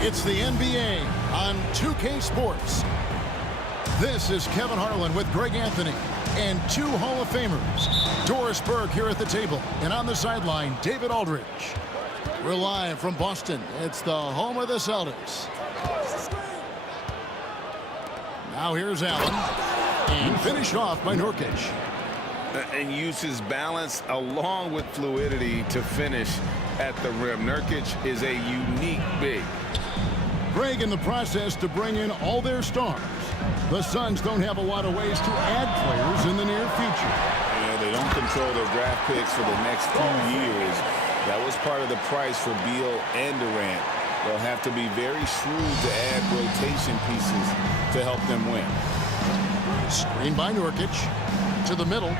It's the NBA on 2K Sports. This is Kevin Harlan with Greg Anthony and two Hall of Famers. Doris Burke here at the table, and on the sideline, David Aldridge. We're live from Boston. It's the home of the Celtics. Now here's Allen, and finished off by Nurkic. And uses balance along with fluidity to finish at the rim. Nurkic is a unique big. Greg in the process to bring in all their stars. The Suns don't have a lot of ways to add players in the near future. Yeah, they don't control their draft picks for the next few years. That was part of the price for Beal and Durant. They'll have to be very shrewd to add rotation pieces to help them win. Screen by Nurkic. To the middle.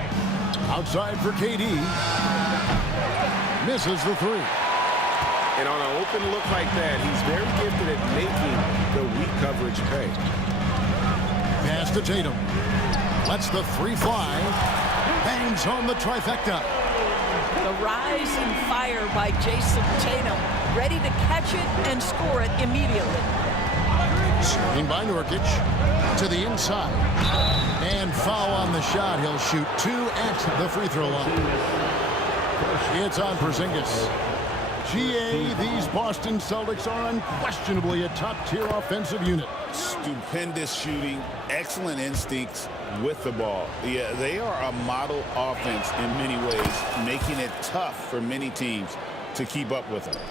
Outside for KD. Misses the three. And on an open look like that, he's very gifted at making the weak coverage pay. Pass to Tatum. Lets the three fly. Bangs home the trifecta. The rise and fire by Jason Tatum. Ready to catch it and score it immediately. Screen by Nurkic. To the inside. And foul on the shot. He'll shoot two at the free throw line. It's on Porzingis. GA, these Boston Celtics are unquestionably a top-tier offensive unit. Stupendous shooting, excellent instincts with the ball. Yeah, they are a model offense in many ways, making it tough for many teams to keep up with them.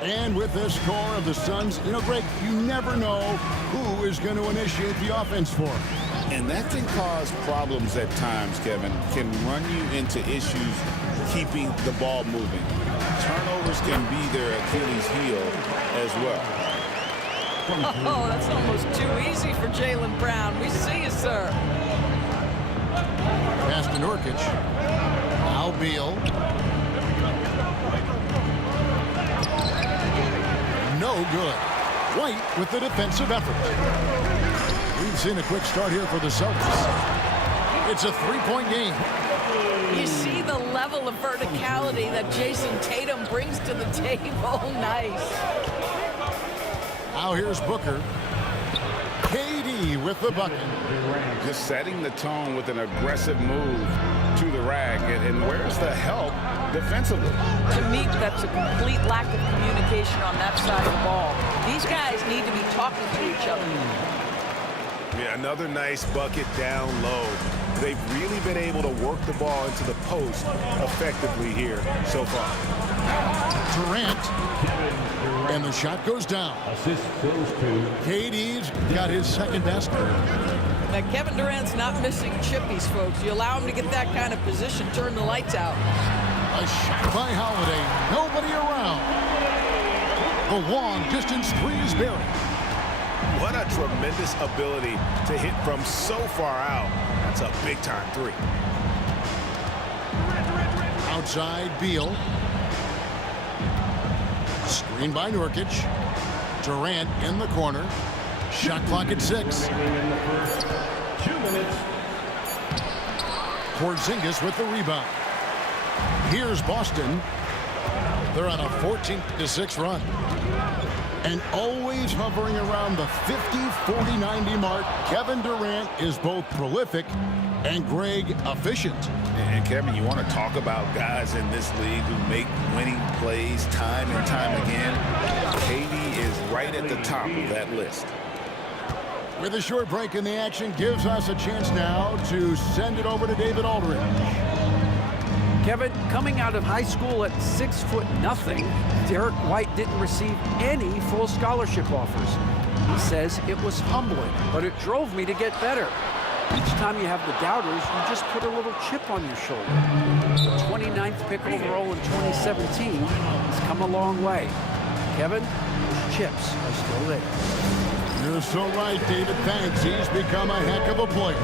And with this score of the Suns, Greg, you never know who is going to initiate the offense for them. And that can cause problems at times, Kevin. Can run you into issues keeping the ball moving. Turnovers can be their Achilles heel as well. Oh, that's almost too easy for Jaylen Brown. We see you, sir. Pass to Nurkic. Now Beal. No good. White with the defensive effort. We've seen a quick start here for the Celtics. It's a three-point game. You see the level of verticality that Jason Tatum brings to the table. Nice. Now here's Booker. KD with the bucket. Just setting the tone with an aggressive move to the rack. And where's the help defensively? To me, that's a complete lack of communication on that side of the ball. These guys need to be talking to each other. Yeah, another nice bucket down low. They've really been able to work the ball into the post effectively here so far. Durant. And the shot goes down. Assist goes to KD's got his second basket. Now, Kevin Durant's not missing chippies, folks. You allow him to get that kind of position, turn the lights out. A shot by Holiday. Nobody around. The long distance three is buried. What a tremendous ability to hit from so far out. That's a big-time three. Outside, Beal. Screen by Nurkic. Durant in the corner. Shot clock at 6. 2 minutes. Porzingis with the rebound. Here's Boston. They're on a 14-6 run. And always hovering around the 50, 40, 90 mark, Kevin Durant is both prolific and Greg efficient. And Kevin, you want to talk about guys in this league who make winning plays time and time again. KD is right at the top of that list. With a short break in the action, gives us a chance now to send it over to David Aldridge. Kevin, coming out of high school at 6'0", Derek White didn't receive any full scholarship offers. He says it was humbling, but it drove me to get better. Each time you have the doubters, you just put a little chip on your shoulder. The 29th pick overall in 2017 has come a long way. Kevin, those chips are still there. You're so right, David. Thanks. He's become a heck of a player.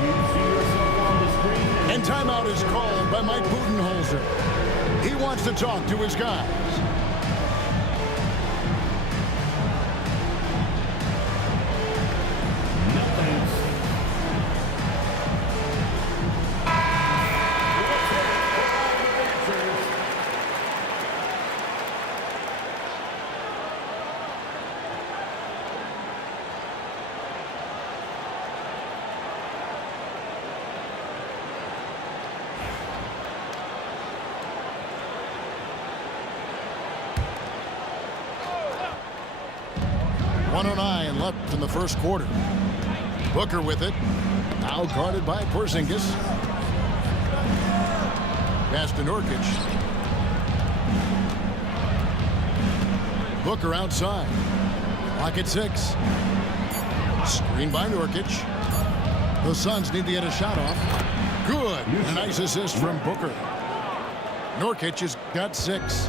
And timeout is called by Mike Budenholzer. He wants to talk to his guys. 1:09 left in the first quarter. Booker with it. Now guarded by Porzingis. Pass to Nurkic. Booker outside. Clock at 6. Screen by Nurkic. The Suns need to get a shot off. Good. A nice assist from Booker. Nurkic has got 6.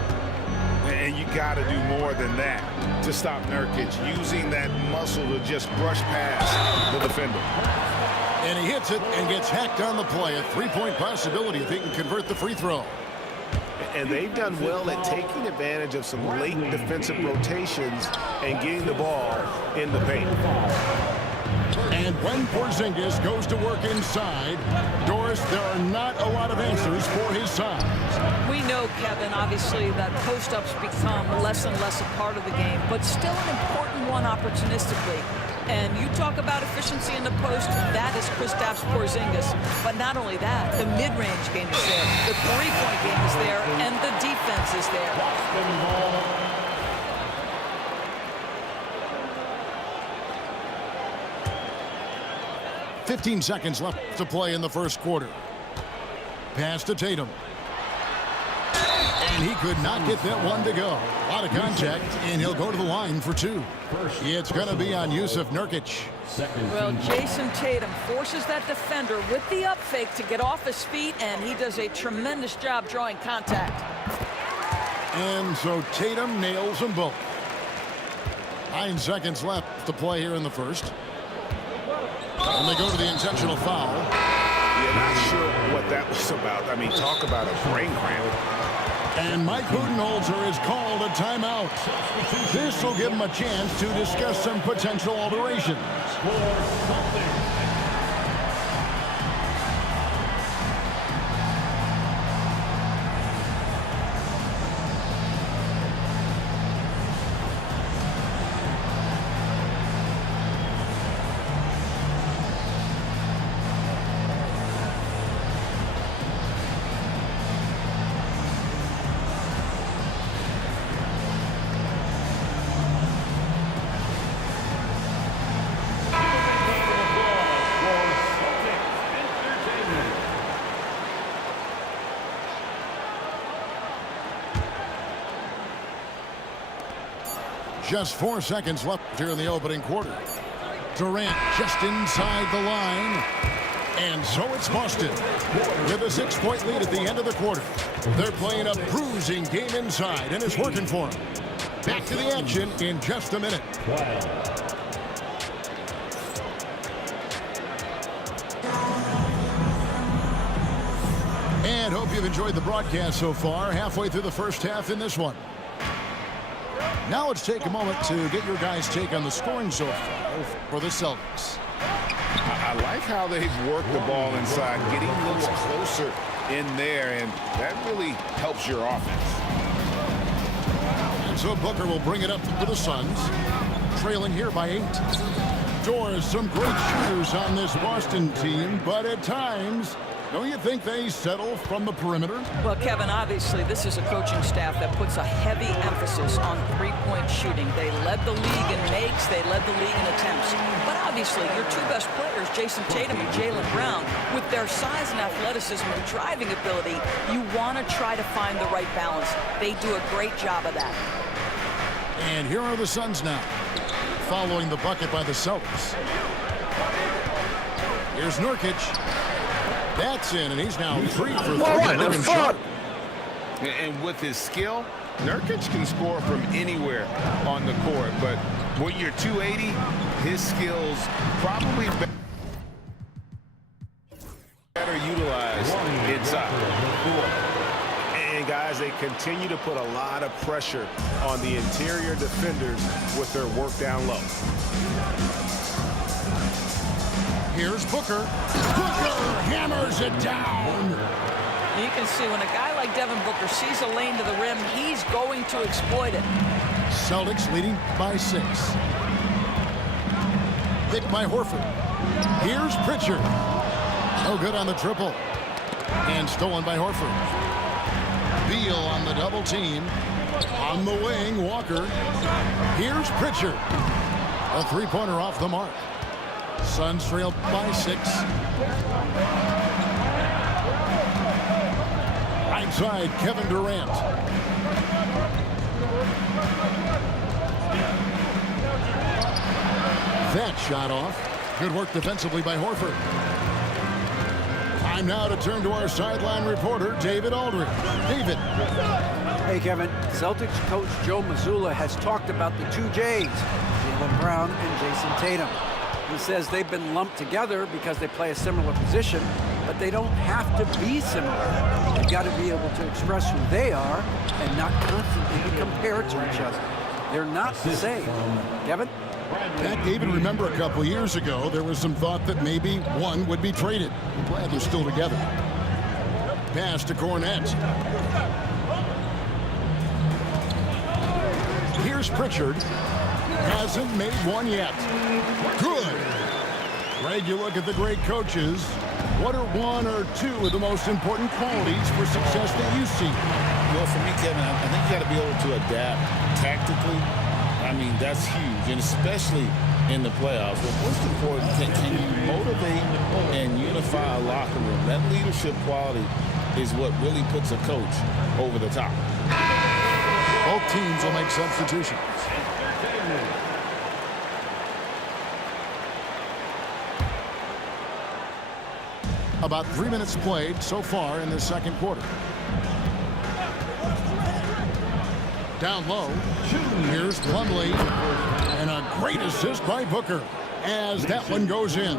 And you got to do more than that to stop Nurkic, using that muscle to just brush past the defender. And he hits it and gets hacked on the play. A three-point possibility if he can convert the free throw. And they've done well at taking advantage of some late defensive rotations and getting the ball in the paint. And when Porzingis goes to work inside, Doris, there are not a lot of answers for his size. We know, Kevin, obviously, that post-ups become less and less a part of the game, but still an important one opportunistically. And you talk about efficiency in the post, that is Kristaps Porzingis. But not only that, the mid-range game is there, the three-point game is there, and the defense is there. 15 seconds left to play in the first quarter. Pass to Tatum. And he could not get that one to go. A lot of contact, and he'll go to the line for 2. It's going to be on Yusuf Nurkic. Well, Jason Tatum forces that defender with the up fake to get off his feet, and he does a tremendous job drawing contact. And so Tatum nails them both. 9 seconds left to play here in the first. And they go to the intentional foul. Yeah, not sure what that was about. I mean, talk about a brain cramp. And Mike Budenholzer has called a timeout. This will give him a chance to discuss some potential alterations. Just 4 seconds left here in the opening quarter. Durant just inside the line. And so it's Boston with a 6-point lead at the end of the quarter. They're playing a bruising game inside, and it's working for them. Back to the action in just a minute. And hope you've enjoyed the broadcast so far. Halfway through the first half in this one. Now let's take a moment to get your guys' take on the scoring so far for the Celtics. I like how they've worked the ball inside, getting looks closer in there, and that really helps your offense. And so Booker will bring it up for the Suns, trailing here by 8. Doors, some great shooters on this Boston team, but at times, don't you think they settle from the perimeter? Well, Kevin, obviously, this is a coaching staff that puts a heavy emphasis on three-point shooting. They led the league in makes. They led the league in attempts. But obviously, your two best players, Jason Tatum and Jaylen Brown, with their size and athleticism and driving ability, you want to try to find the right balance. They do a great job of that. And here are the Suns now, following the bucket by the Celtics. Here's Nurkic. That's in, and he's now 3 for 3. Looking sharp. And with his skill, Nurkic can score from anywhere on the court. But when you're 280, his skills probably better utilized inside. And guys, they continue to put a lot of pressure on the interior defenders with their work down low. Here's Booker. Booker hammers it down. You can see when a guy like Devin Booker sees a lane to the rim, he's going to exploit it. Celtics leading by 6. Picked by Horford. Here's Pritchard. No good on the triple. And stolen by Horford. Beal on the double team. On the wing, Walker. Here's Pritchard. A three-pointer off the mark. Suns trail by 6. Right side, Kevin Durant. That shot off. Good work defensively by Horford. Time now to turn to our sideline reporter, David Aldridge. David. Hey, Kevin. Celtics coach Joe Mazzulla has talked about the two J's, Jaylen Brown and Jason Tatum. He says they've been lumped together because they play a similar position, but they don't have to be similar. They've got to be able to express who they are and not constantly be compared to each other. They're not the same. Kevin? That, David, remember a couple years ago, there was some thought that maybe one would be traded. I'm glad they're still together. Pass to Cornette. Here's Pritchard. Hasn't made one yet. Good. Greg, you look at the great coaches. What are one or two of the most important qualities for success that you see? Well, for me, Kevin, I think you got to be able to adapt tactically. I mean, that's huge, and especially in the playoffs. But most important, can you motivate and unify a locker room? That leadership quality is what really puts a coach over the top. Both teams will make substitutions. About 3 minutes played so far in the second quarter. Down low. Here's Plumlee. And a great assist by Booker as that one goes in.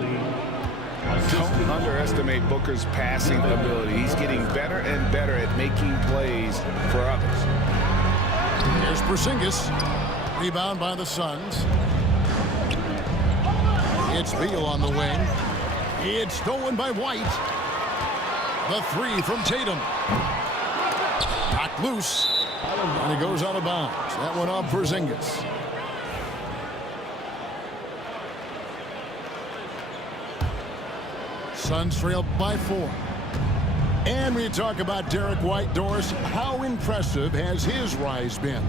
Don't underestimate Booker's passing ability. He's getting better and better at making plays for others. Here's Porzingis. Rebound by the Suns. It's Beal on the wing. It's stolen by White. The three from Tatum. Knocked loose. And it goes out of bounds. That one off Porzingis. Suns trail by 4. And we talk about Derek White. Doris, how impressive has his rise been?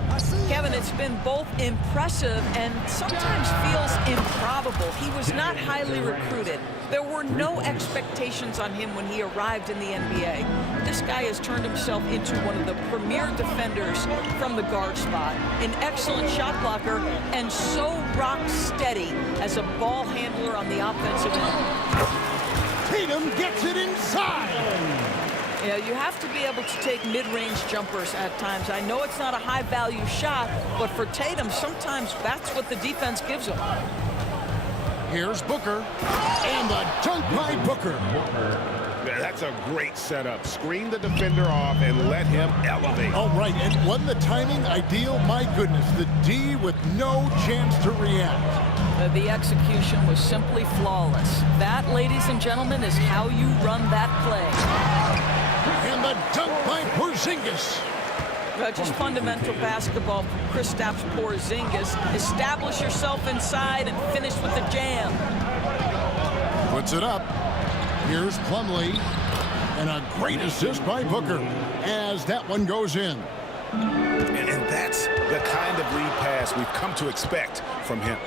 Kevin, it's been both impressive and sometimes feels improbable. He was not highly recruited. There were no expectations on him when he arrived in the NBA. This guy has turned himself into one of the premier defenders from the guard spot, an excellent shot blocker, and so rock steady as a ball handler on the offensive end. Tatum gets it inside. Yeah, you have to be able to take mid-range jumpers at times. I know it's not a high-value shot, but for Tatum, sometimes that's what the defense gives him. Here's Booker. And the dunk by Booker. Yeah, that's a great setup. Screen the defender off and let him elevate. All right, and wasn't the timing ideal? My goodness, the D with no chance to react. The execution was simply flawless. That, ladies and gentlemen, is how you run that play. And the dunk by Porzingis. Just fundamental basketball from Kristaps Porzingis. Establish yourself inside and finish with the jam. Puts it up. Here's Plumlee. And a great assist by Booker as that one goes in. And that's the kind of lead pass we've come to expect from him.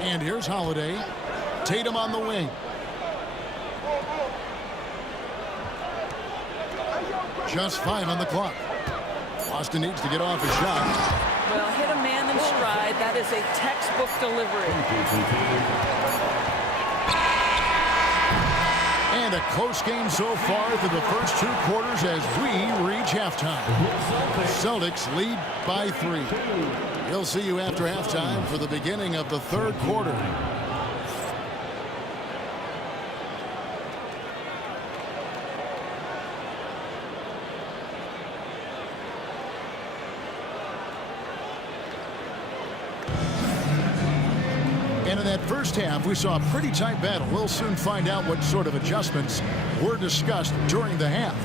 And here's Holiday. Tatum on the wing. Just 5 on the clock. Austin needs to get off his shot. Well, hit a man in stride. That is a textbook delivery. And a close game so far through the first 2 quarters as we reach halftime. Celtics lead by 3. We'll see you after halftime for the beginning of the third quarter. And in that first half, we saw a pretty tight battle. We'll soon find out what sort of adjustments were discussed during the half.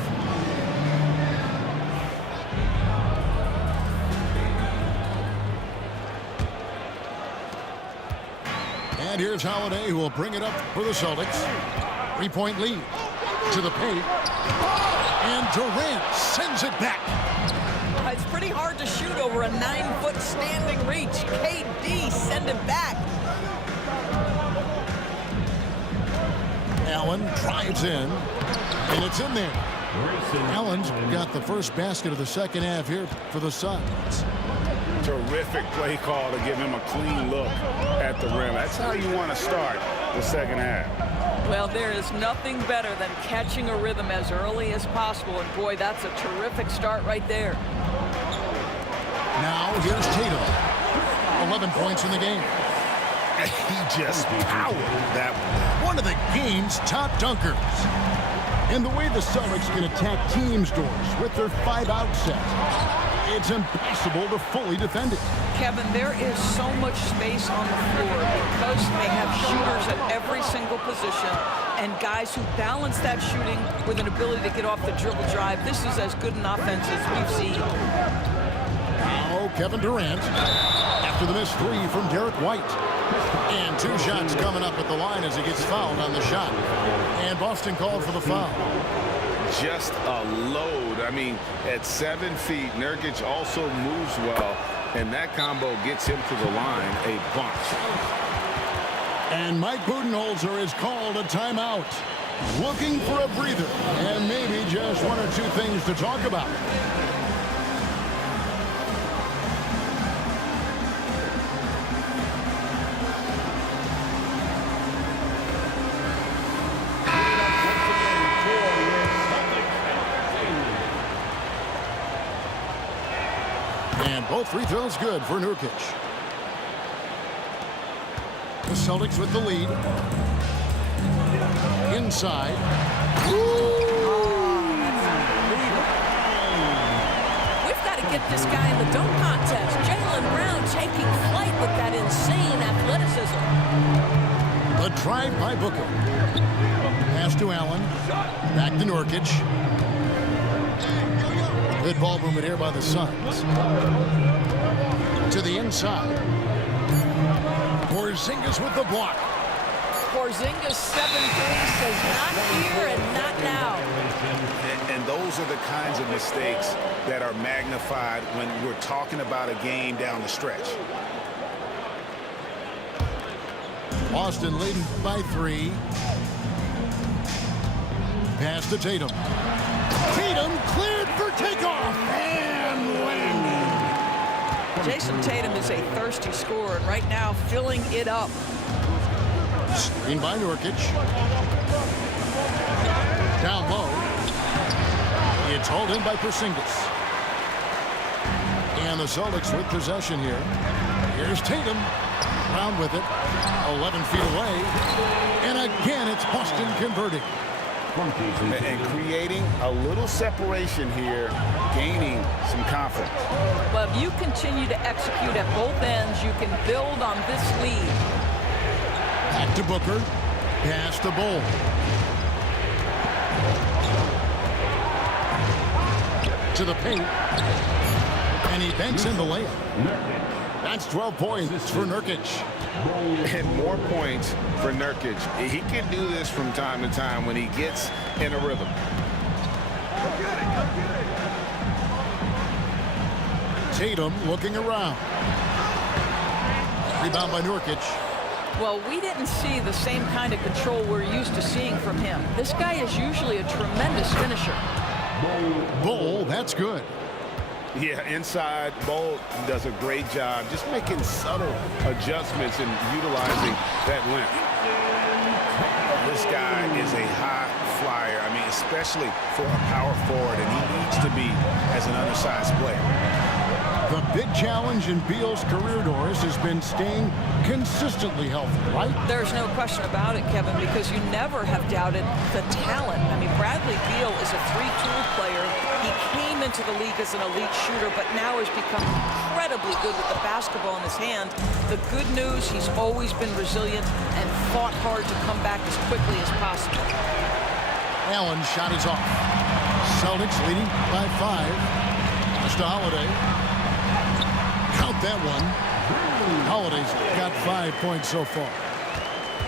And here's Holiday, who will bring it up for the Celtics. 3-point lead to the paint. And Durant sends it back. it's pretty hard to shoot over a 9-foot standing reach. KD, send him back. Allen drives in, and it's in there. Allen's got the first basket of the second half here for the Suns. Terrific play call to give him a clean look at the rim. That's how you want to start the second half. Well, there is nothing better than catching a rhythm as early as possible. And, boy, that's a terrific start right there. Now here's Tatum. 11 points in the game. He just powered that One of the game's top dunkers. And the way the Celtics can attack teams' doors with their 5-out set, it's impossible to fully defend it. Kevin, there is so much space on the floor because they have shooters at every single position and guys who balance that shooting with an ability to get off the dribble drive. This is as good an offense as we've seen. Now Kevin Durant after the missed three from Derek White. And 2 shots coming up at the line as he gets fouled on the shot. And Boston called for the foul. just a load. I mean, at 7 feet, Nurkic also moves well, and that combo gets him to the line a bunch. And Mike Budenholzer is called a timeout. Looking for a breather and maybe just 1 or 2 things to talk about. And both free throws good for Nurkic. The Celtics with the lead. Inside. We've got to get this guy in the dunk contest. Jaylen Brown taking flight with that insane athleticism. The drive by Booker. Pass to Allen. Back to Nurkic. Good ball movement here by the Suns. To the inside. Porzingis with the block. Porzingis 7-3 says not here and not now. And those are the kinds of mistakes that are magnified when we're talking about a game down the stretch. Boston leading by 3. Pass to Tatum. Tatum cleared for takeoff and landing. Jason Tatum is a thirsty scorer, and right now filling it up. Screen by Nurkic. Down low. It's hauled in by Porzingis. And the Celtics with possession here. Here's Tatum. Brown with it. 11 feet away. And again, it's Boston converting. And creating a little separation here, gaining some confidence. Well, if you continue to execute at both ends, you can build on this lead. Back to Booker. Pass to Bull. To the paint. And he banks in the layup. That's 12 points for Nurkic. And more points for Nurkic. He can do this from time to time when he gets in a rhythm. Tatum looking around. Rebound by Nurkic. Well, we didn't see the same kind of control we're used to seeing from him. This guy is usually a tremendous finisher. Bull, that's good. Yeah, inside, Bolt does a great job just making subtle adjustments and utilizing that length. This guy is a high flyer. I mean, especially for a power forward, and he needs to be as an undersized player. The big challenge in Beal's career, Doris, has been staying consistently healthy, right? There's no question about it, Kevin, because you never have doubted the talent. I mean, Bradley Beal is a 3-tool player. He came into the league as an elite shooter, but now has become incredibly good with the basketball in his hand. The good news, he's always been resilient and fought hard to come back as quickly as possible. Allen's shot is off. Celtics leading by 5. Pass to Holiday. Count that one. Holiday's got 5 points so far.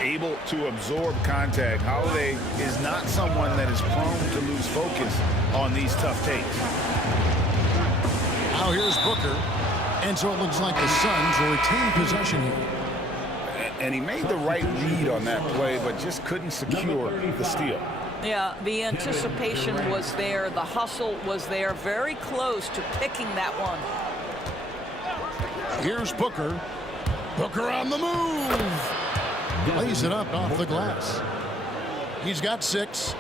Able to absorb contact. Holiday is not someone that is prone to lose focus on these tough takes. Now here's Booker. And so it looks like the Suns will retain possession here. And he made the right read on that play, but just couldn't secure the steal. Yeah, the anticipation was there. The hustle was there. Very close to picking that one. Here's Booker. Booker on the move. Lays it up off the glass. He's got 6.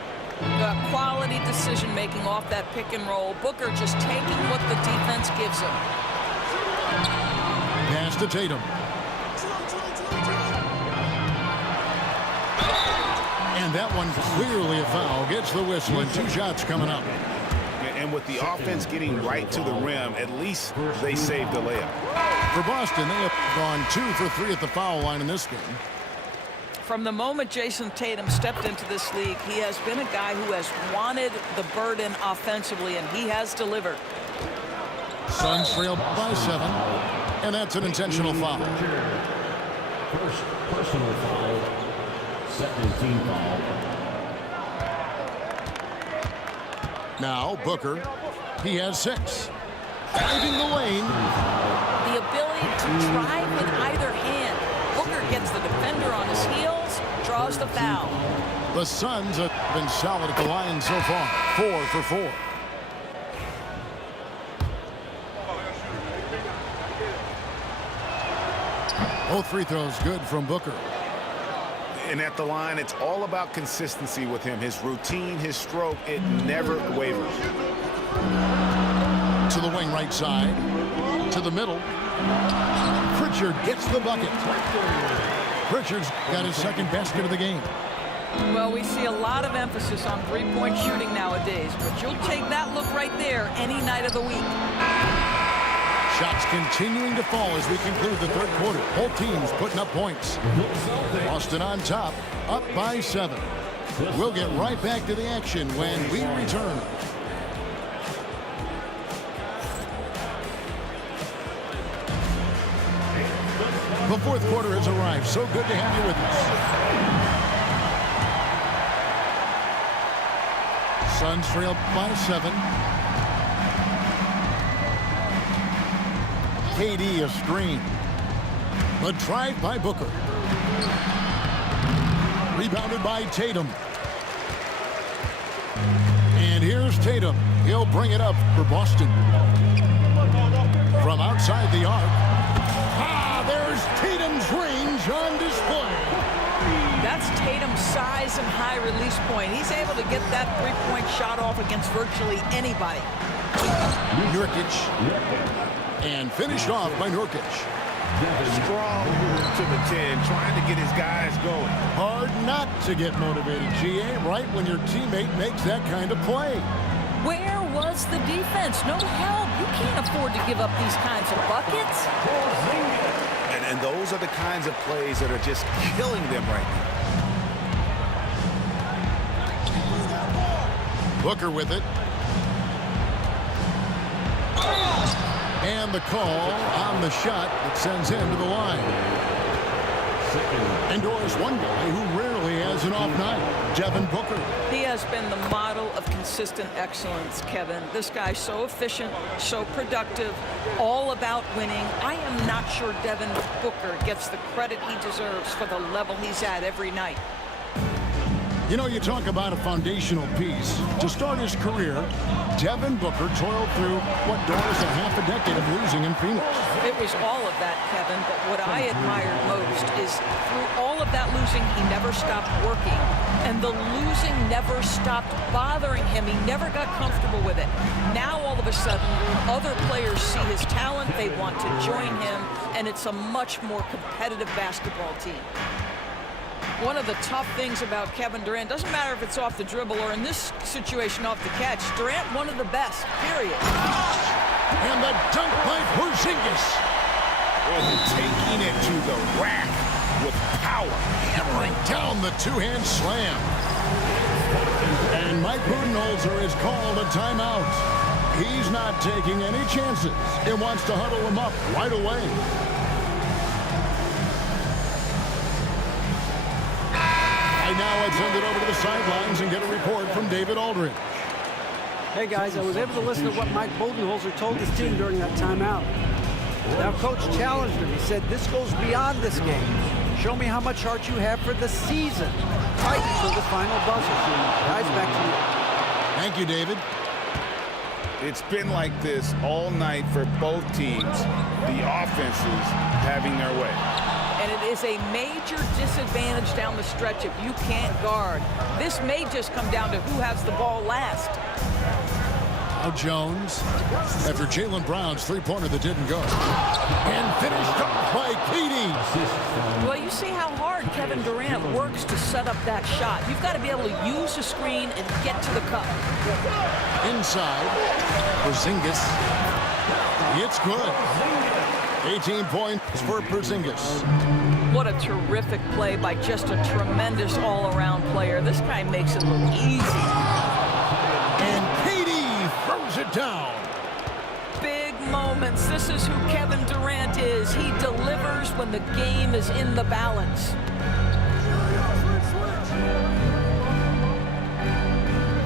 Quality decision-making off that pick and roll. Booker just taking what the defense gives him. Pass to Tatum. And that one clearly a foul. Gets the whistle and 2 shots coming up. And with the offense getting right to the rim, at least they saved the layup. For Boston, they have gone 2 for 3 at the foul line in this game. From the moment Jason Tatum stepped into this league, he has been a guy who has wanted the burden offensively, and he has delivered. Suns trail by 7, and that's an intentional foul. First personal foul. Second team foul. Now Booker, he has 6. Driving the lane. The ability to drive with either hand. Booker gets the defender on his heels, draws the foul. The Suns have been solid at the line so far. 4 for 4. Both free throws good from Booker. And at the line, it's all about consistency with him. His routine, his stroke, it never wavers. To the wing right side. To the middle. Pritchard gets the bucket. Pritchard's got his second basket of the game. Well, we see a lot of emphasis on three-point shooting nowadays, but you'll take that look right there any night of the week. Shots continuing to fall as we conclude the third quarter. Both teams putting up points. Boston on top, up by 7. We'll get right back to the action when we return. The fourth quarter has arrived. So good to have you with us. Suns trail by 7. KD a screen. The drive by Booker. Rebounded by Tatum. And here's Tatum. He'll bring it up for Boston. From outside the arc. There's Tatum's range on display. That's Tatum's size and high release point. He's able to get that three-point shot off against virtually anybody. Nurkic. And finished off by Nurkic. Strong to the 10, trying to get his guys going. Hard not to get motivated, GA, right when your teammate makes that kind of play. Where was the defense? No help. You can't afford to give up these kinds of buckets. And those are the kinds of plays that are just killing them right now. Booker with it. And the call on the shot that sends him to the line. Endorse one guy who rarely has an off night, Devin Booker. He has been the model of consistent excellence, Kevin. This guy's so efficient, so productive, all about winning. I am not sure Devin Booker gets the credit he deserves for the level he's at every night. You know, you talk about a foundational piece. To start his career, Devin Booker toiled through what Doris a half a decade of losing in Phoenix. It was all of that, Kevin, but what I admired most is through all of that losing, he never stopped working. And the losing never stopped bothering him. He never got comfortable with it. Now, all of a sudden, other players see his talent, they want to join him, and it's a much more competitive basketball team. One of the tough things about Kevin Durant, doesn't matter if it's off the dribble or in this situation off the catch, Durant one of the best, period. And the dunk by Porzingis. Taking it to the rack with power. Hammering down the two-hand slam. And Mike Budenholzer is called a timeout. He's not taking any chances. He wants to huddle him up right away. Now let's send it over to the sidelines and get a report from David Aldridge. Hey guys, I was able to listen to what Mike Budenholzer told his team during that timeout. Now coach challenged him. He said, this goes beyond this game. Show me how much heart you have for the season. Fight for the final buzzer. Guys, back to you. Thank you, David. It's been like this all night for both teams. The offenses having their way. And it is a major disadvantage down the stretch if you can't guard. This may just come down to who has the ball last. Now Jones, after Jaylen Brown's three-pointer that didn't go. And finished off by Katie. Well, you see how hard Kevin Durant works to set up that shot. You've got to be able to use the screen and get to the cup. Inside, Porzingis. It's good. 18 points for Porzingis. What a terrific play by just a tremendous all-around player. This guy makes it look easy. And Katie throws it down. Big moments. This is who Kevin Durant is. He delivers when the game is in the balance.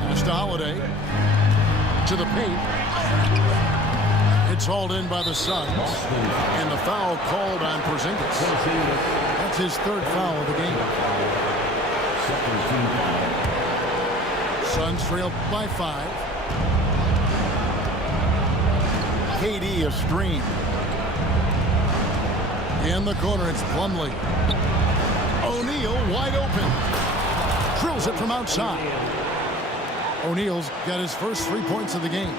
Pass to Holiday. To the paint. It's hauled in by the Suns. And the foul called on Porzingis. That's his third foul of the game. Suns trail by 5. KD a screen. In the corner, it's Plumlee. O'Neal wide open. Drills it from outside. O'Neal's got his first 3 points of the game.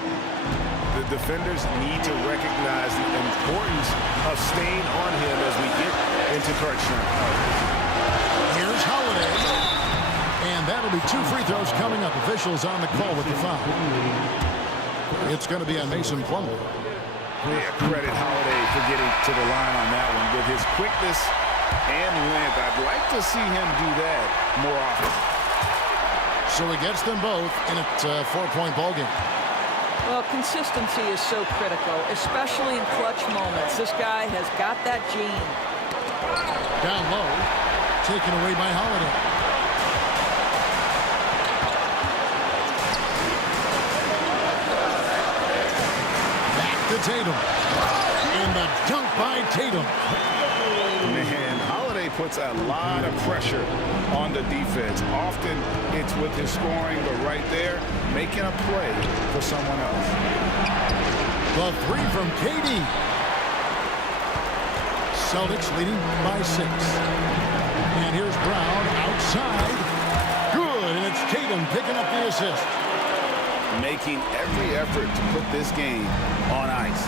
The defenders need to recognize the importance of staying on him as we get into crunch time. Here's Holiday. And that'll be 2 free throws coming up. Officials on the call with the foul. It's going to be on Mason Plumlee. Yeah, credit Holiday for getting to the line on that one. With his quickness and length, I'd like to see him do that more often. So he gets them both in a 4-point ball game. Well, consistency is so critical, especially in clutch moments. This guy has got that gene. Down low, taken away by Holiday. Back to Tatum. And the dunk by Tatum. Man, Holiday puts a lot of pressure on the defense. Often it's with his scoring, but right there, making a play for someone else. The 3 from KD. Celtics leading by 6. And here's Brown outside. Good, and it's Tatum picking up the assist. Making every effort to put this game on ice.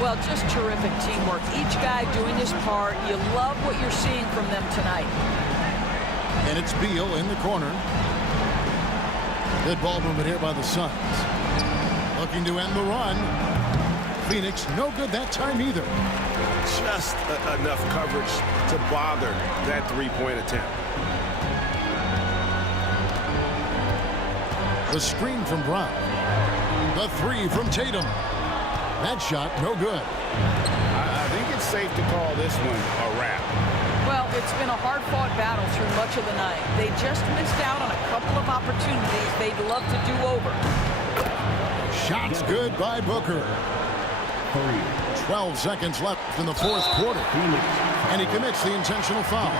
Well, just terrific teamwork. Each guy doing his part. You love what you're seeing from them tonight. And it's Beal in the corner. Good ball movement here by the Suns. Looking to end the run. Phoenix no good that time either. Just enough coverage to bother that three-point attempt. The screen from Brown. The 3 from Tatum. That shot no good. I think it's safe to call this one a wrap. Well, it's been a hard-fought battle through much of the night. They just missed out on a couple of opportunities they'd love to do over. Shots good by Booker. 12 seconds left in the fourth quarter. And he commits the intentional foul.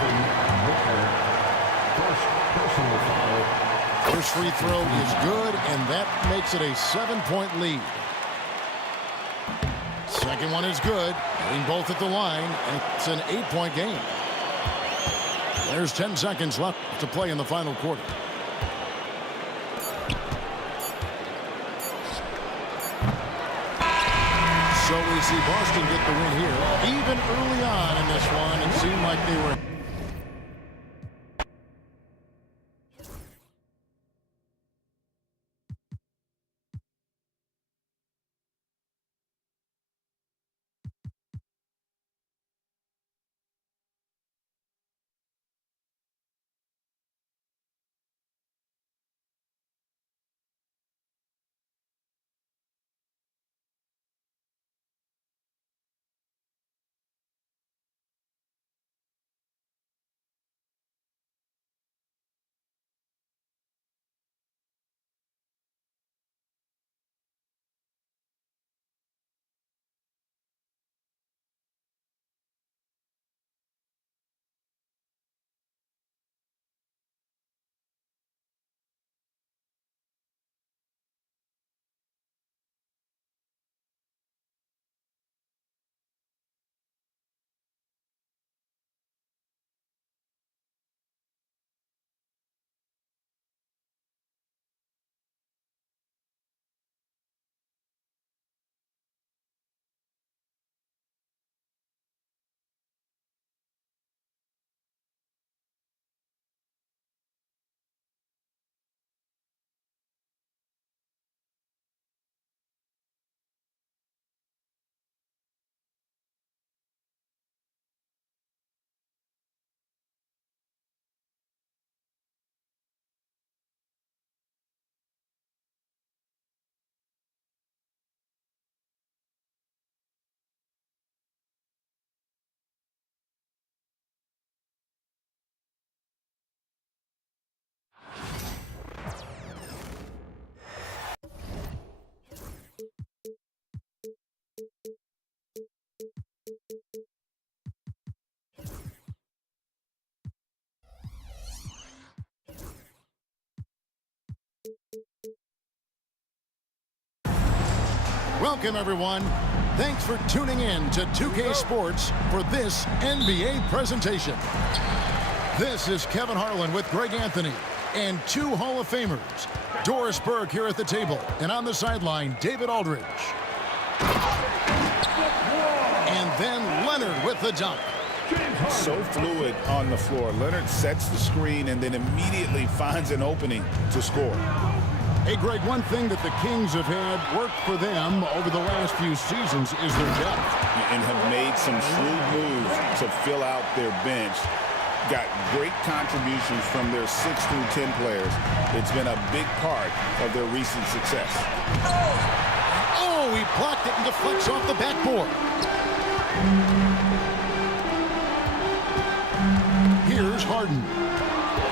First free throw is good, and that makes it a 7-point lead. Second one is good. Getting both at the line, and it's an 8-point game. There's 10 seconds left to play in the final quarter. So we see Boston get the win here. Even early on in this one, it seemed like they were Welcome, everyone. Thanks for tuning in to 2K Sports for this NBA presentation. This is Kevin Harlan with Greg Anthony and two Hall of Famers, Doris Burke here at the table, and on the sideline, David Aldridge. And then Leonard with the dunk. So fluid on the floor. Leonard sets the screen and then immediately finds an opening to score. Hey, Greg, one thing that the Kings have had work for them over the last few seasons is their depth. And have made some shrewd moves to fill out their bench. Got great contributions from their 6 through 10 players. It's been a big part of their recent success. Oh, he blocked it and deflects off the backboard. Here's Harden.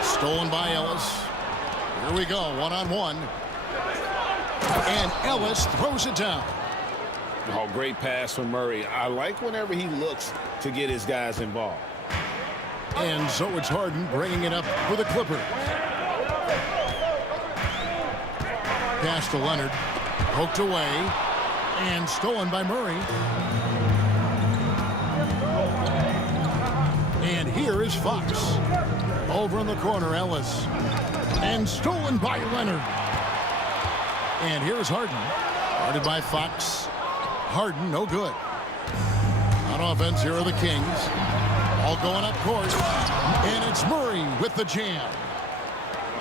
Stolen by Ellis. Here we go, one-on-one. And Ellis throws it down. Oh, great pass from Murray. I like whenever he looks to get his guys involved. And so it's Harden bringing it up for the Clippers. Pass to Leonard. Poked away. And stolen by Murray. And here is Fox. Over in the corner, Ellis. And stolen by Leonard. And here's Harden. Guarded by Fox. Harden, no good. On offense, here are the Kings. All going up court. And it's Murray with the jam.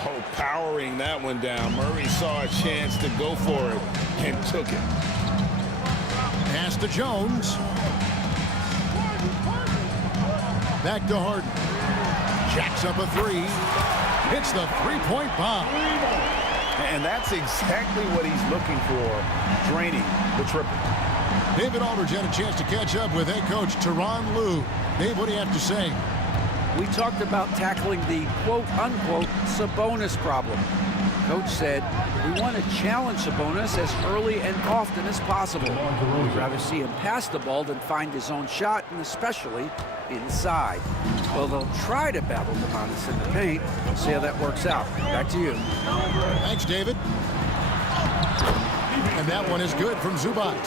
Oh, powering that one down. Murray saw a chance to go for it and took it. Pass to Jones. Back to Harden. Jacks up a three. Hits the three-point bomb. And that's exactly what he's looking for, draining the triple. David Aldridge had a chance to catch up with head coach Tyronn Lue. Dave, what do you have to say? We talked about tackling the quote-unquote Sabonis problem. Coach said, we want to challenge Sabonis as early and often as possible. We'd rather see him pass the ball than find his own shot, and especially inside. Well, they'll try to battle Sabonis in the paint. We'll see how that works out. Back to you. Thanks, David. And that one is good from Zubac.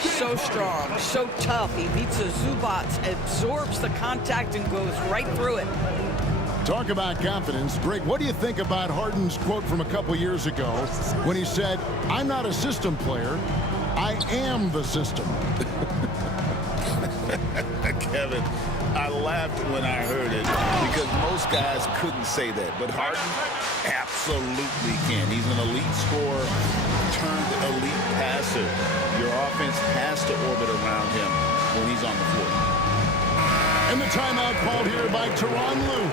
So strong, so tough. He beats a Zubac, absorbs the contact, and goes right through it. Talk about confidence. Greg, what do you think about Harden's quote from a couple years ago when he said, I'm not a system player, I am the system? Kevin, I laughed when I heard it because most guys couldn't say that. But Harden absolutely can. He's an elite scorer turned elite passer. Your offense has to orbit around him when he's on the floor. And the timeout called here by Tyronn Lue.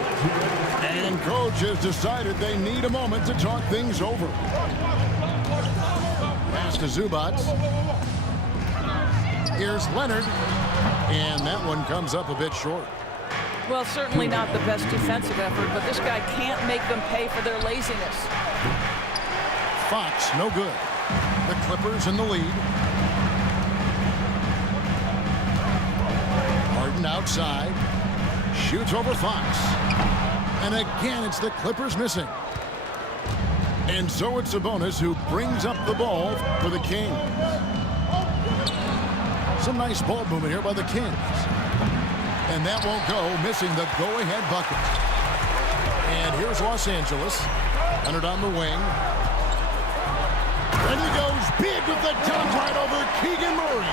And coach has decided they need a moment to talk things over. Pass to Zubac. Here's Leonard. And that one comes up a bit short. Well, certainly not the best defensive effort, but this guy can't make them pay for their laziness. Fox, no good. The Clippers in the lead. Harden outside. Shoots over Fox. And again, it's the Clippers missing. And so it's Sabonis who brings up the ball for the Kings. Some nice ball movement here by the Kings. And that won't go, missing the go-ahead bucket. And here's Los Angeles. Leonard on the wing. And he goes big with the dunk right over Keegan Murray.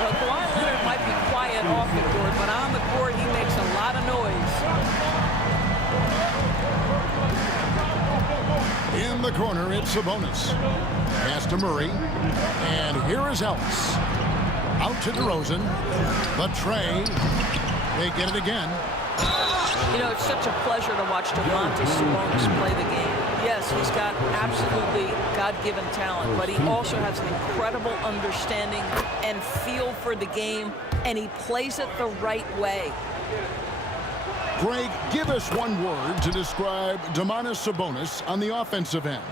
Well, Kawhi Leonard might be quiet off the court, but on the court he makes a lot of noise. In the corner, it's Sabonis. Pass to Murray. And here is Ellis. Out to DeRozan. The tray. They get it again. You know, it's such a pleasure to watch Domantas Sabonis play the game. Yes, he's got absolutely God-given talent, but he also has an incredible understanding and feel for the game, and he plays it the right way. Greg, give us one word to describe Domantas Sabonis on the offensive end.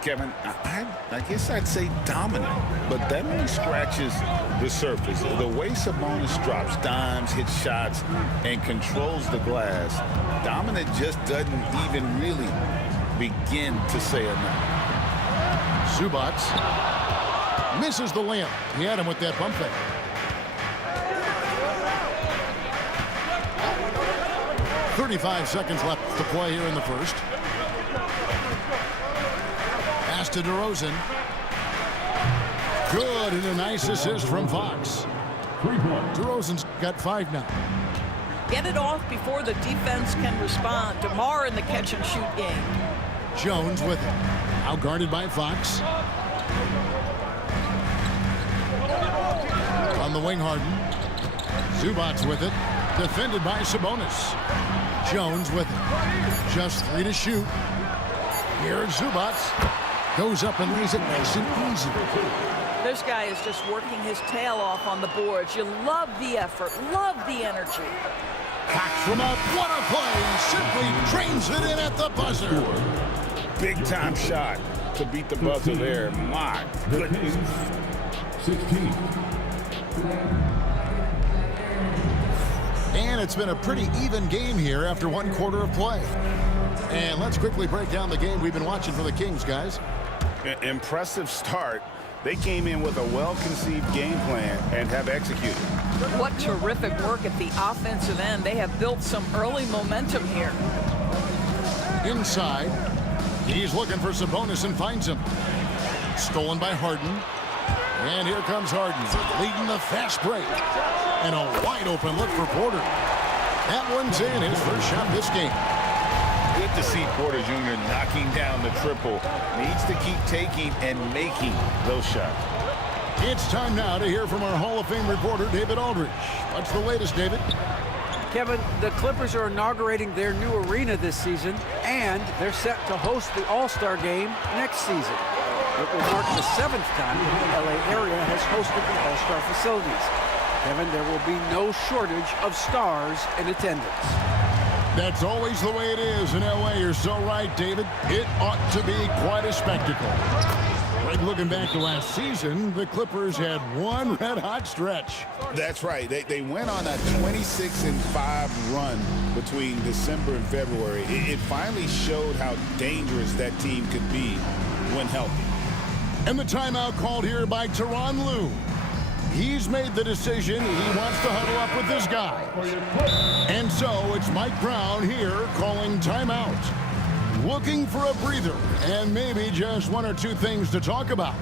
Kevin, I guess I'd say dominant, but that only scratches the surface. The way Sabonis drops dimes, hits shots, and controls the glass, dominant just doesn't even really begin to say enough. Zubac. Misses the layup. He had him with that pump fake. .35 left to play here in the first. Pass to DeRozan. Good, and a nice assist from Fox. DeRozan's got 5 now. Get it off before the defense can respond. DeMar in the catch-and-shoot game. Jones with it. Out guarded by Fox. On the wing, Harden. Zubac's with it. Defended by Sabonis. Jones with it. Just 3 to shoot. Here's Zubac. Goes up and lays it nice and easy. This guy is just working his tail off on the boards. You love the effort, love the energy. Fox from out. What a play. Simply drains it in at the buzzer. Big time shot to beat the buzzer there. My goodness. 16. And it's been a pretty even game here after 1 quarter of play. And let's quickly break down the game we've been watching for the Kings, guys. Impressive start. They came in with a well-conceived game plan and have executed. What terrific work at the offensive end. They have built some early momentum here. Inside. He's looking for Sabonis and finds him. Stolen by Harden. And here comes Harden, leading the fast break. And a wide-open look for Porter. That one's in, his first shot this game. Good to see Porter Jr. knocking down the triple. Needs to keep taking and making those shots. It's time now to hear from our Hall of Fame reporter, David Aldridge. What's the latest, David? Kevin, the Clippers are inaugurating their new arena this season, and they're set to host the All-Star Game next season. It will mark the 7th time that the LA area has hosted the All-Star facilities. Kevin, there will be no shortage of stars in attendance. That's always the way it is in LA. You're so right, David. It ought to be quite a spectacle. Like looking back to last season, the Clippers had one red-hot stretch. That's right. They went on a 26-5 run between December and February. It finally showed how dangerous that team could be when healthy. And the timeout called here by Tyronn Lue. He's made the decision. He wants to huddle up with this guy. And so it's Mike Brown here calling timeout. Looking for a breather and maybe just 1 or 2 things to talk about.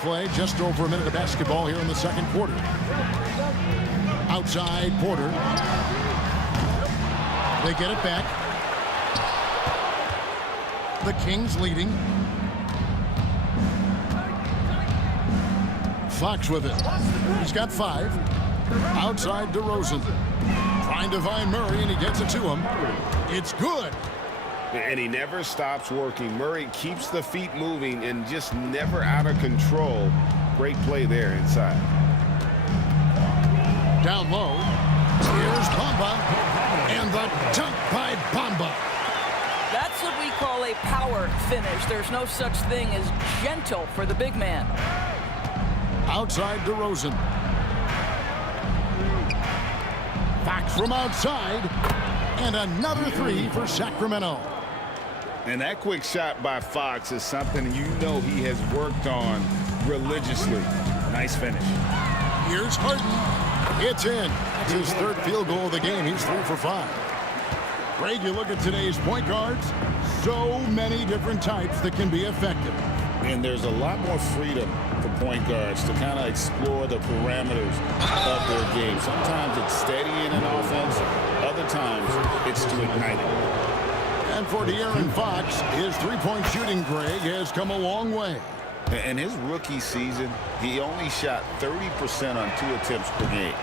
Play just over a minute of basketball here in the second quarter. Outside Porter. They get it back. The Kings leading. Fox with it. He's got 5. Outside DeRozan. Trying to find Murray, and he gets it to him. It's good. And he never stops working. Murray keeps the feet moving and just never out of control. Great play there inside. Down low. Here's Bamba. And the dunk by Bamba. That's what we call a power finish. There's no such thing as gentle for the big man. Outside DeRozan. Fox from outside. And another 3 for Sacramento. And that quick shot by Fox is something you know he has worked on religiously. Nice finish. Here's Harden. It's in. That's his 3rd field goal of the game. He's 3 for 5. Greg, you look at today's point guards. So many different types that can be effective. And there's a lot more freedom for point guards to kind of explore the parameters of their game. Sometimes it's steadying an offense. Other times it's to ignite it. And for De'Aaron Fox, his 3-point shooting, Greg, has come a long way. In his rookie season, he only shot 30% on 2 attempts per game.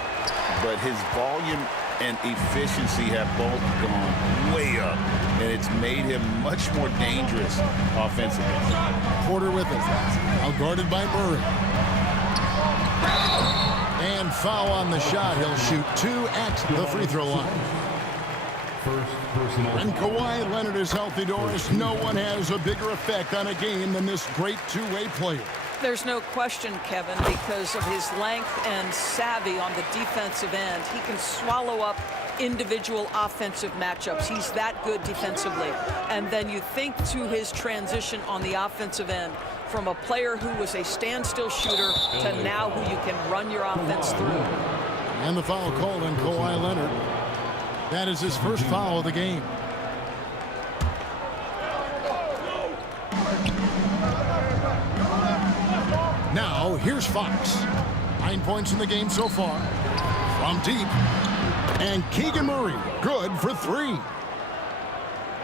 But his volume and efficiency have both gone way up. And it's made him much more dangerous offensively. Porter with it. Out guarded by Murray. And foul on the shot. He'll shoot 2 at the free throw line. First personal. When Kawhi Leonard is healthy, Doris, no one has a bigger effect on a game than this great two-way player. There's no question, Kevin, because of his length and savvy on the defensive end. He can swallow up individual offensive matchups. He's that good defensively. And then you think to his transition on the offensive end from a player who was a standstill shooter to now who you can run your offense through. And the foul called on Kawhi Leonard. That is his first foul of the game. Now, here's Fox. 9 points in the game so far. From deep. And Keegan Murray, good for 3.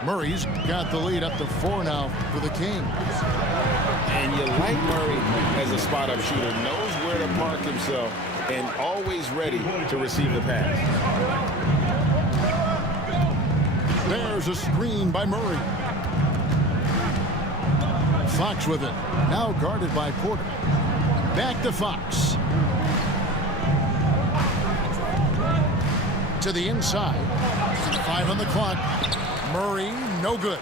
Murray's got the lead up to 4 now for the Kings. And you like Murray as a spot-up shooter, knows where to park himself, and always ready to receive the pass. There's a screen by Murray. Fox with it. Now guarded by Porter. Back to Fox. To the inside. 5 on the clock. Murray, no good.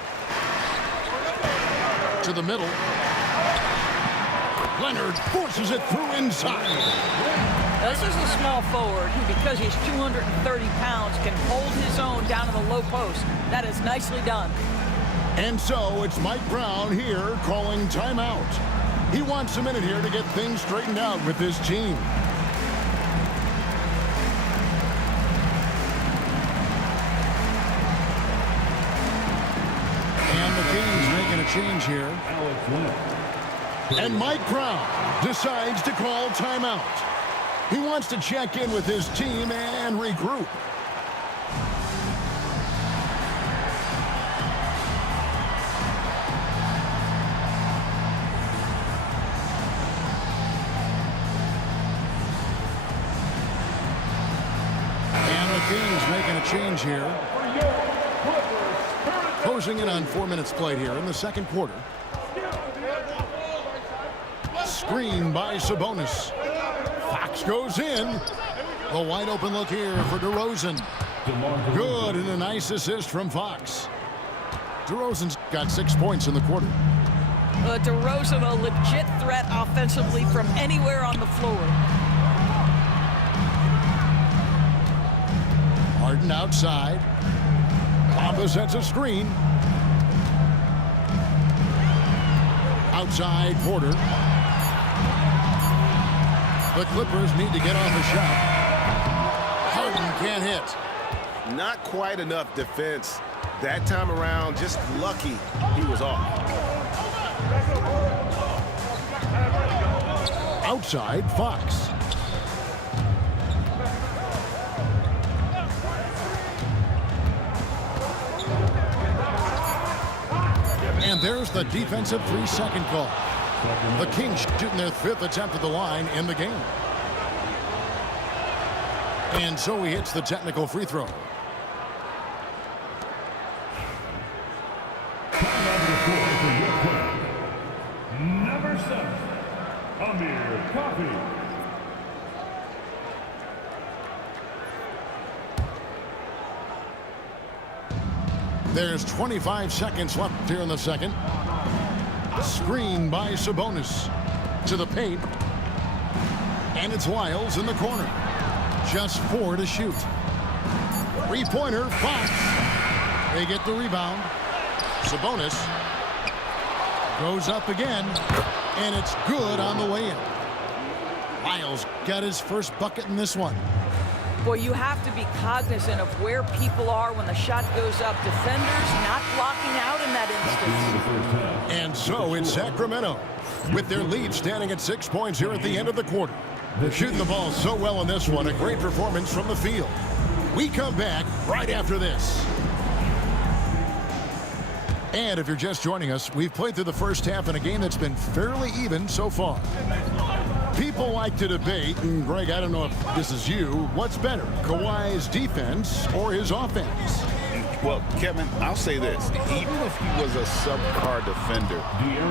To the middle. Leonard forces it through inside. This is a small forward who, because he's 230 pounds, can hold his own down in the low post. That is nicely done. And so it's Mike Brown here calling timeout. He wants a minute here to get things straightened out with his team. And the Kings making a change here. And Mike Brown decides to call timeout. He wants to check in with his team and regroup. And the Kings making a change here. Closing in on 4 minutes played here in the second quarter. Screen by Sabonis. Fox goes in. A wide open look here for DeRozan. Good, and a nice assist from Fox. DeRozan's got 6 points in the quarter. DeRozan, a legit threat offensively from anywhere on the floor. Harden outside. Bamba sets a screen. Outside Porter. The Clippers need to get off a shot. Harden can't hit. Not quite enough defense that time around. Just lucky he was off. Outside Fox. And there's the defensive 3-second call. The Kings shooting their 5th attempt at the line in the game. And so he hits the technical free throw. Number 7, Amir Coffey. There's 25 seconds left here in the second. Screen by Sabonis to the paint. And it's Wiles in the corner. Just 4 to shoot. 3-pointer, Fox. They get the rebound. Sabonis goes up again, and it's good on the way in. Wiles got his first bucket in this one. Boy, you have to be cognizant of where people are when the shot goes up. Defenders not blocking out in that instance. And so it's Sacramento with their lead standing at 6 points here at the end of the quarter. They're shooting the ball so well in this one. A great performance from the field. We come back right after this. And if you're just joining us, we've played through the first half in a game that's been fairly even so far. People like to debate, and Greg, I don't know if this is you, what's better, Kawhi's defense or his offense? Well, Kevin, I'll say this. Even if he was a subpar defender,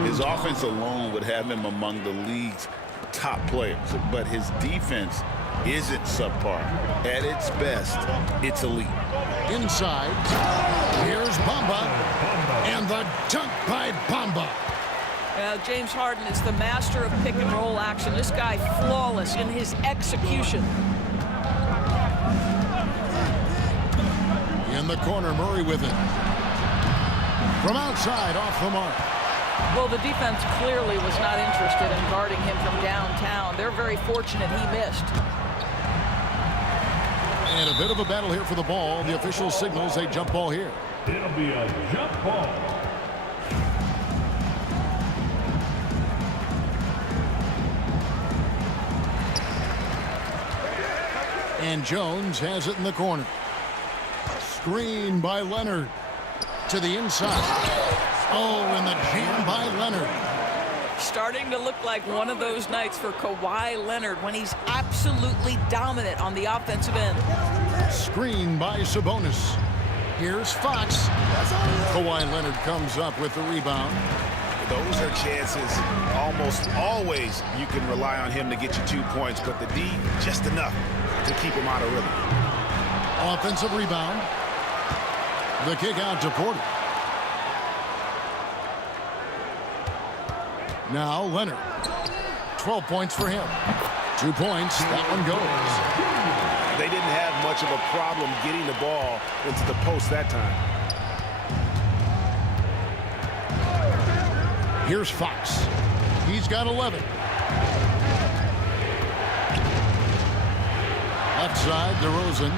his offense alone would have him among the league's top players. But his defense isn't subpar. At its best, it's elite. Inside. Here's Bamba. And the dunk by Bamba. James Harden is the master of pick and roll action. This guy flawless in his execution. In the corner, Murray with it. From outside, off the mark. Well, the defense clearly was not interested in guarding him from downtown. They're very fortunate he missed. And a bit of a battle here for the ball. The official signals a jump ball here. It'll be a jump ball. And Jones has it in the corner. Screen by Leonard. To the inside. Oh, and the jam by Leonard. Starting to look like one of those nights for Kawhi Leonard when he's absolutely dominant on the offensive end. Screen by Sabonis. Here's Fox. Kawhi Leonard comes up with the rebound. Those are chances. Almost always you can rely on him to get you 2 points, but the D, just enough to keep him out of rhythm. Offensive rebound. The kick out to Porter. Now Leonard. 12 points for him. 2 points. That one goes. They didn't have much of a problem getting the ball into the post that time. Here's Fox. He's got 11. Left side, DeRozan.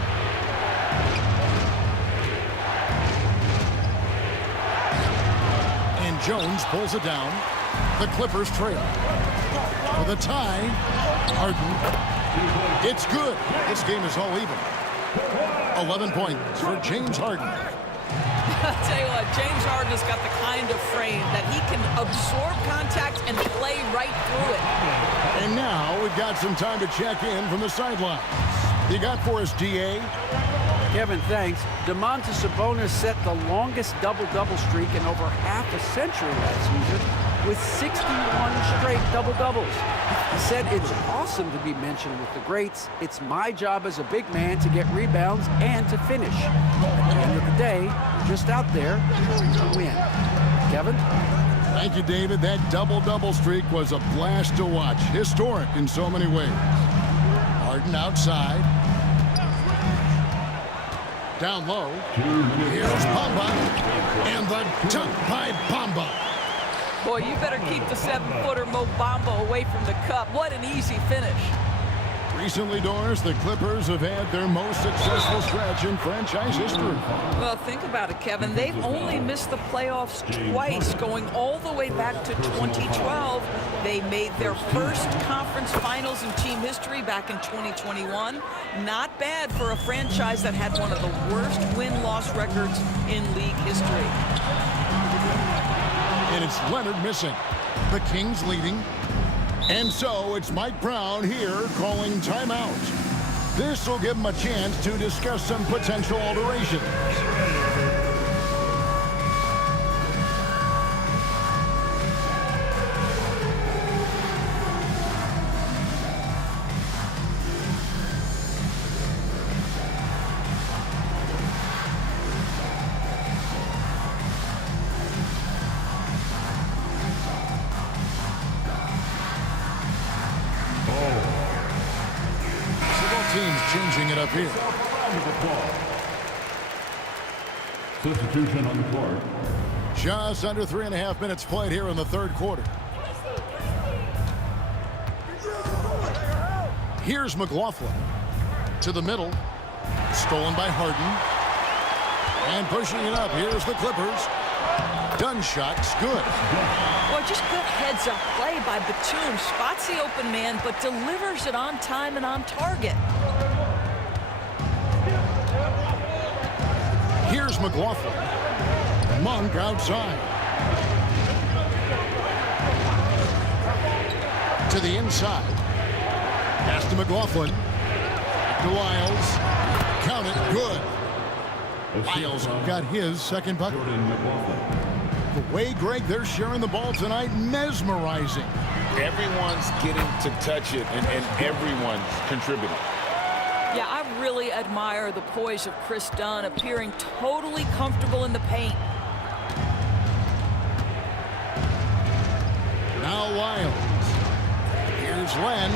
And Jones pulls it down. The Clippers trail. For the tie, Harden. It's good. This game is all even. 11 points for James Harden. I'll tell you what, James Harden has got the kind of frame that he can absorb contact and play right through it. And now we've got some time to check in from the sidelines. You got for us, DA? Kevin, thanks. Domantas Sabonis set the longest double-double streak in over half a century last season with 61 straight double-doubles. He said it's awesome to be mentioned with the greats. It's my job as a big man to get rebounds and to finish. At the end of the day, we're just out there to win. Kevin? Thank you, David. That double-double streak was a blast to watch. Historic in so many ways. Harden outside. Down low. Here's Bamba. And the dunk by Bamba. Boy, you better keep the 7-footer Mo Bamba away from the cup. What an easy finish. Recently, Doris, the Clippers have had their most successful stretch in franchise history. Well, think about it, Kevin. They've only missed the playoffs twice, going all the way back to 2012. They made their first conference finals in team history back in 2021. Not bad for a franchise that had one of the worst win-loss records in league history. And it's Leonard missing. The Kings leading. And so it's Mike Brown here calling timeout. This will give him a chance to discuss some potential alterations. Teams changing it up here. Substitution on the court. Just under 3.5 minutes played here in the third quarter. Here's McLaughlin to the middle. Stolen by Harden. And pushing it up. Here's the Clippers. Done shot's good. Boy, just good heads-up play by Batum. Spots the open man, but delivers it on time and on target. Here's McLaughlin. Monk outside. To the inside. Pass to McLaughlin. Back to Lyles. Count it. Good. Lyles got his second bucket. The way, Greg, they're sharing the ball tonight, mesmerizing. Everyone's getting to touch it, and everyone's contributing. Yeah, I really admire the poise of Chris Dunn, appearing totally comfortable in the paint. Now Wiles. Here's Len.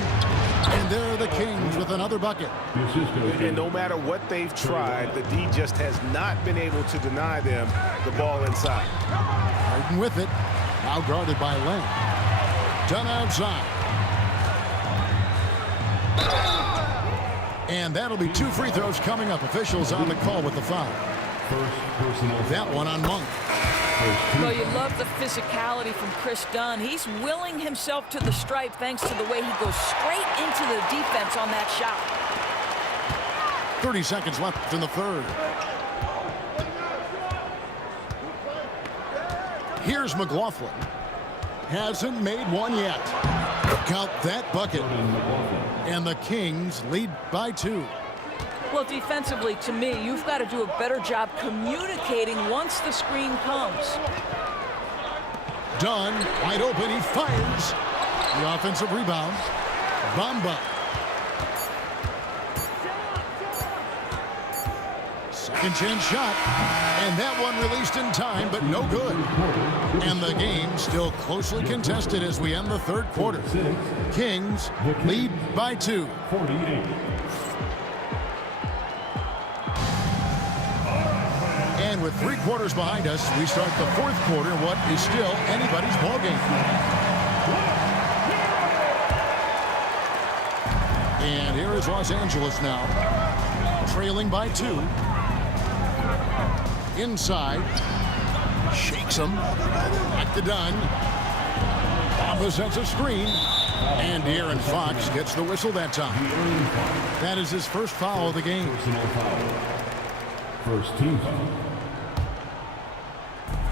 And there are the Kings with another bucket. And no matter what they've tried, the D just has not been able to deny them the ball inside. Harden with it. Now guarded by Len. Dunn outside. And that'll be 2 free throws coming up. Officials on the call with the foul. That one on Monk. Well, you love the physicality from Chris Dunn. He's willing himself to the stripe thanks to the way he goes straight into the defense on that shot. 30 seconds left in the third. Here's McLaughlin. Hasn't made one yet. Count that bucket. And the Kings lead by 2. Well, defensively, to me, you've got to do a better job communicating once the screen comes. Dunn, wide open, he fires. The offensive rebound. Bamba. Second chance shot. And that one released in time, but no good. And the game still closely contested as we end the third quarter. Kings lead by 2. 48. And with 3 quarters behind us, we start the fourth quarter in what is still anybody's ballgame. And here is Los Angeles now, trailing by 2. Inside, shakes him, back to Dunn. Bamba sets a screen, and De'Aaron Fox gets the whistle that time. That is his first foul of the game. Personal foul. First team foul.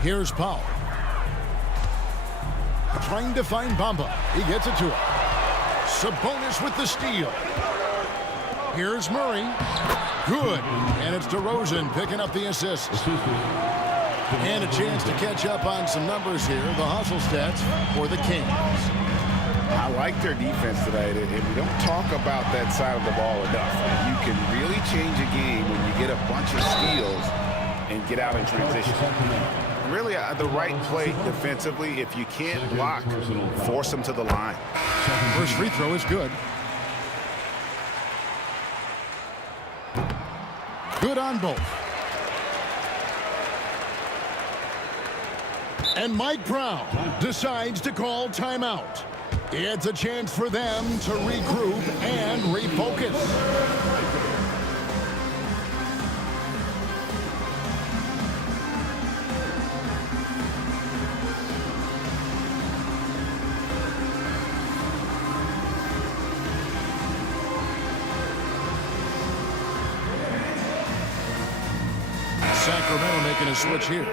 Here's Powell. Trying to find Bamba. He gets it to him. Sabonis with the steal. Here's Murray. Good. And it's DeRozan picking up the assist. And a chance to catch up on some numbers here. The hustle stats for the Kings. I like their defense tonight, and we don't talk about that side of the ball enough. You can really change a game when you get a bunch of steals and get out in transition. Really, the right play defensively. If you can't block, force them to the line. First free throw is good. Good on both. And Mike Brown decides to call timeout. It's a chance for them to regroup and refocus. Sacramento making a switch here.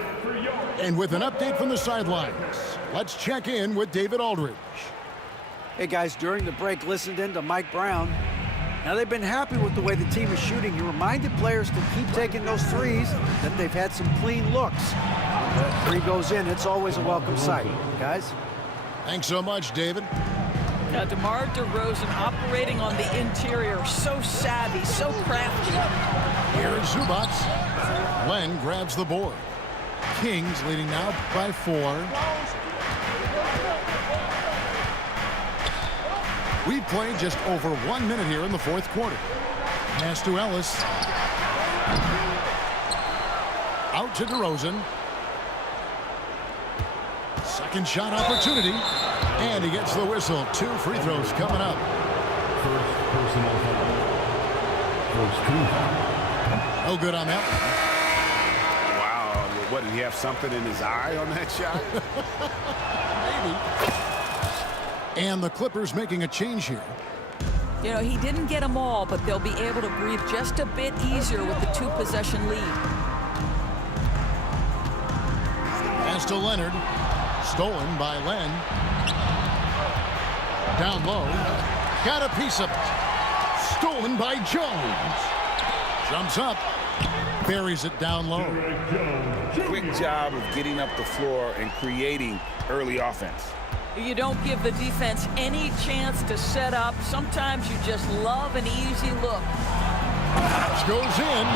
And with an update from the sidelines, let's check in with David Aldridge. Hey, guys, during the break, listened in to Mike Brown. Now, they've been happy with the way the team is shooting. He reminded players to keep taking those threes, that they've had some clean looks. When the three goes in, it's always a welcome sight. Guys? Thanks so much, David. Now, DeMar DeRozan operating on the interior, so savvy, so crafty. Here's Zubac. Len grabs the board. Kings leading now by 4. We've played just over 1 minute here in the fourth quarter. Pass to Ellis. Out to DeRozan. Second shot opportunity. And he gets the whistle. 2 free throws coming up. First personal foul. First team foul. No good on that one. Wow. What, did he have something in his eye on that shot? Maybe. And the Clippers making a change here. You know, he didn't get them all, but they'll be able to breathe just a bit easier with the 2-possession lead. Pass to Leonard. Stolen by Len. Down low. Got a piece of it. Stolen by Jones. Jumps up. buries it down low. Quick job of getting up the floor and creating early offense. You don't give the defense any chance to set up. Sometimes you just love an easy look. Fox goes in,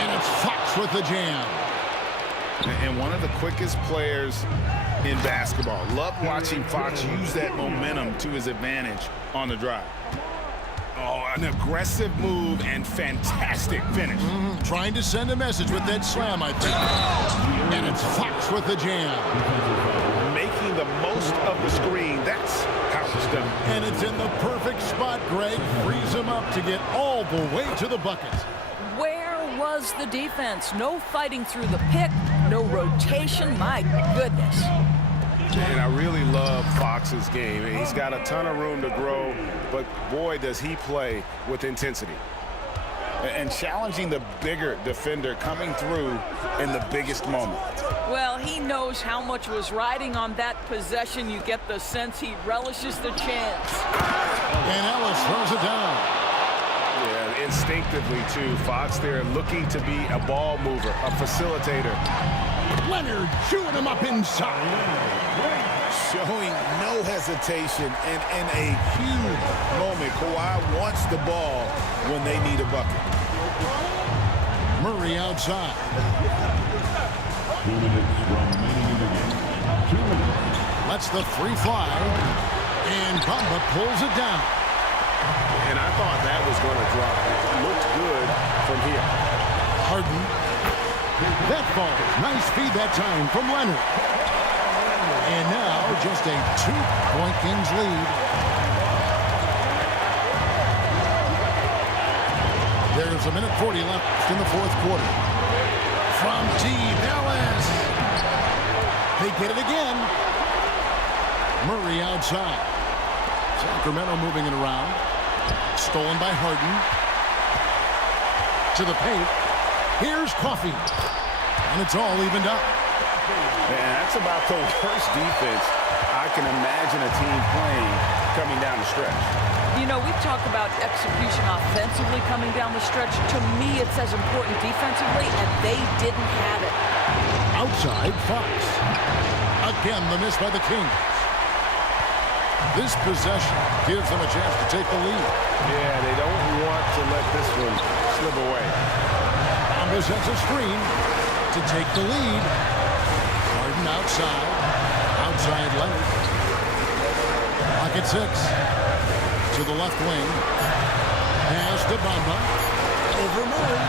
and it's Fox with the jam. And one of the quickest players in basketball. Love watching Fox use that momentum to his advantage on the drive. Oh, an aggressive move and fantastic finish. Trying to send a message with that slam, I think. And it's Fox with the jam. Making the most of the screen. That's how it's done. And it's in the perfect spot, Greg. Frees him up to get all the way to the bucket. Where was the defense? No fighting through the pick, no rotation. My goodness. And I really love Fox's game. He's got a ton of room to grow, but boy, does he play with intensity. And challenging the bigger defender coming through in the biggest moment. Well, he knows how much was riding on that possession. You get the sense he relishes the chance. And Ellis throws it down. Yeah, instinctively, too. Fox there looking to be a ball mover, a facilitator. Leonard shooting him up inside. Showing no hesitation and in a huge moment. Kawhi wants the ball when they need a bucket. Murray outside. 2 minutes remaining in the game. 2 minutes. Lets the three fly. And Bamba pulls it down. And I thought that was going to drop. It looked good from here. Harden. That falls. Nice feed that time from Leonard. And now just a 2-point Kings lead. There's a minute 40 left in the fourth quarter. From deep, Ellis. They get it again. Murray outside. Sacramento moving it around. Stolen by Harden. To the paint. Here's Coffey. And it's all evened up. And that's about the worst defense I can imagine a team playing coming down the stretch. You know, we've talked about execution offensively coming down the stretch. To me, it's as important defensively, and they didn't have it. Outside, Fox. Again, the miss by the Kings. This possession gives them a chance to take the lead. Yeah, they don't want to let this one slip away. Bamba sets a screen to take the lead. Harden outside. Outside Leonard. Pocket 6. To the left wing. Pass to Bamba. Over Murray.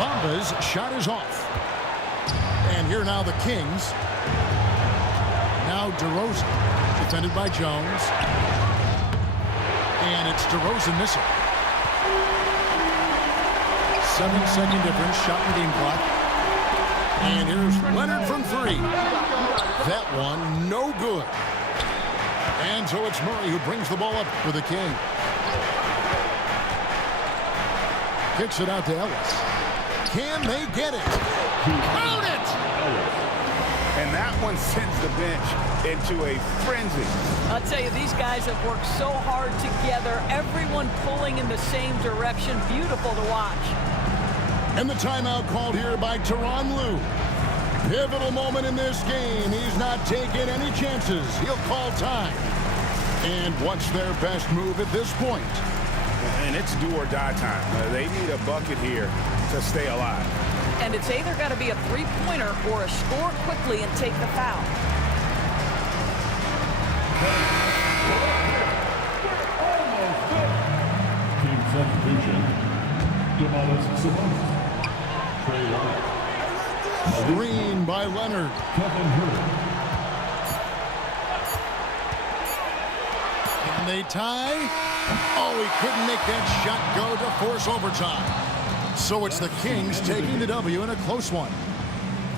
Bamba's shot is off. And here now the Kings. Now DeRozan. Defended by Jones. And it's DeRozan missing. 7-second difference. Shot in the game clock. And here's Leonard from 3. That one no good. And so it's Murray who brings the ball up for the King. Kicks it out to Ellis. Can they get it? Count it! And that one sends the bench into a frenzy. I'll tell you, these guys have worked so hard together. Everyone pulling in the same direction. Beautiful to watch. And the timeout called here by Tyronn Lue. Pivotal moment in this game. He's not taking any chances. He'll call time. And what's their best move at this point? And it's do or die time. They need a bucket here to stay alive. And it's either got to be a three-pointer or a score quickly and take the foul. Team substitution. Demolis Sabonis. Trey Lyles. Screen by Leonard. Kevin Herter. Can they tie? Oh, he couldn't make that shot go to force overtime. So it's the Kings taking the W in a close one.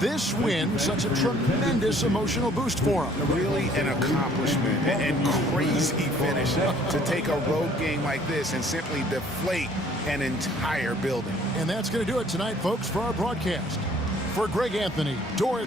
This win, such a tremendous emotional boost for them. Really an accomplishment and crazy finish to take a road game like this and simply deflate an entire building. And that's going to do it tonight, folks, for our broadcast. For Greg Anthony, Doris.